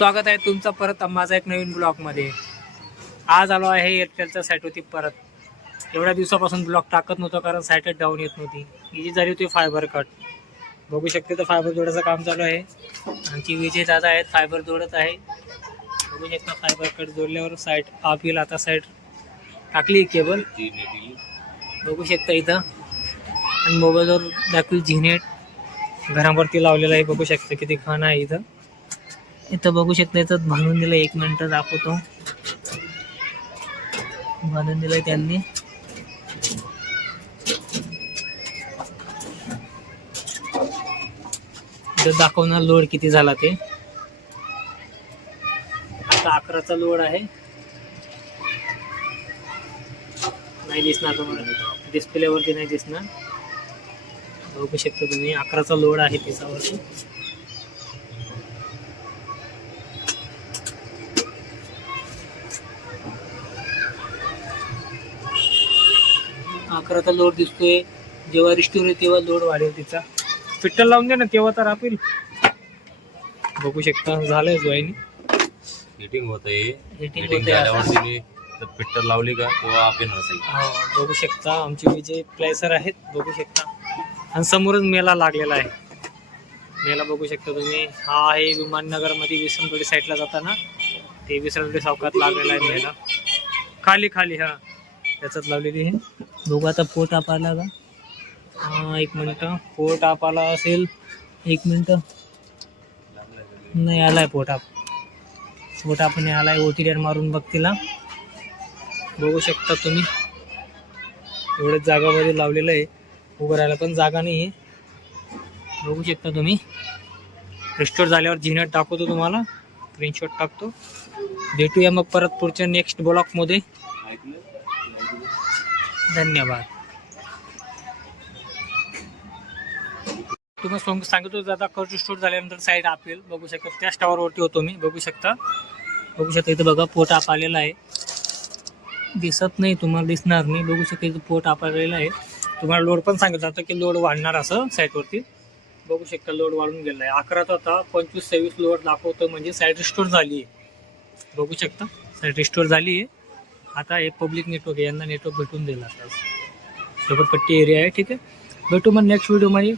स्वागत आहे तुमचं परत माझा एक नवीन ब्लॉगमध्ये। आज आलो आहे एअरटेलच्या साईटवरती परत। एवढ्या दिवसापासून ब्लॉग टाकत नव्हतो कारण साईटच डाऊन येत नव्हती। ही झाली होती फायबर कट। बघू शकते तर फायबर जोडायचं काम चालू आहे। आमची विजय दादा आहेत, फायबर जोडत आहे। बघू शकता फायबर कट जोडल्यावर साईट आप येईल। आता साईट टाकली केबल बघू शकता इथं, आणि मोबाईलवर दाखवली झिनेट घरावरती लावलेला आहे। बघू शकता किती खाण आहे इथं। इथं बघू शकता इथं बांधून दिलं, 1 मिनिट दाखवतो। बांधून दिलंय त्यांनी। इथं दाखवणार लोड किती झाला ते। आता 11चा लोड आहे। नाही दिसणार तुम्हाला, डिस्प्लेवरती नाही दिसणार। बघू शकता तुम्ही 11चा लोड आहे त्याच्यावरती। अकराचा लोड दिसतोय। जेव्हा रिस्टोर आहे तेव्हा लोड वाढेल तिचा। फिट्टर लावून दे ना तेव्हा तर आपली बघू शकता झालंय जॉईन। हिटिंग होतंय, हिटिंग हिटिंग झाल्यावरती फिट्टर लावली का तेव्हा आपण नसेल। बघू शकता आमचे विजय प्लेसर आहेत। बघू शकता आणि समोरच मेला लागलेला आहे। मेला बघू शकता तुम्ही। हा आहे विमाननगर मध्ये विसरगडी साईडला जाताना ते विसरगडी चौकात लागलेला आहे मेला। खाली खाली हा त्याच्यात लावलेली आहे। बघू आता पोट आपायला का। हा 1 मिनिट पोट आपाला असेल। 1 मिनिट नाही आलाय पोट आप। पोट आपण आलाय। ओटीडीआर मारून बघ तिला। बघू शकता तुम्ही एवढ्याच जागामध्ये लावलेलं आहे। उभं राहायला पण जागा नाही आहे। बघू शकता तुम्ही। रिस्टोर झाल्यावर झिनेट दाखवतो तुम्हाला, स्क्रीनशॉट टाकतो। भेटूया मग परत पुढच्या नेक्स्ट ब्लॉगमध्ये। धन्यवाद। तुम्हाला सांगितलं आता कर्ज स्टोर झाल्यानंतर साईड आपेल। बघू शकता त्याच टावरवरती होतो मी। बघू शकता इथं बघा पोट आप आलेला आहे। दिसत नाही तुम्हाला, दिसणार नाही। बघू शकता इथं पोट आप आलेला आहे। तुम्हाला लोड पण सांगितलं होतं की लोड वाढणार असं साईटवरती। बघू शकता लोड वाढून गेला आहे। 11 होता 25-26 लोड दाखवतो, म्हणजे साईट रिस्टोर झाली आहे। बघू शकता साईट रिस्टोर झाली आहे। आता हे पब्लिक नेटवर्क आहे, यांना नेटवर्क भेटून दिलं आता। झोपडपट्टी एरिया आहे, ठीक आहे। भेटू मग नेक्स्ट व्हिडिओमध्ये।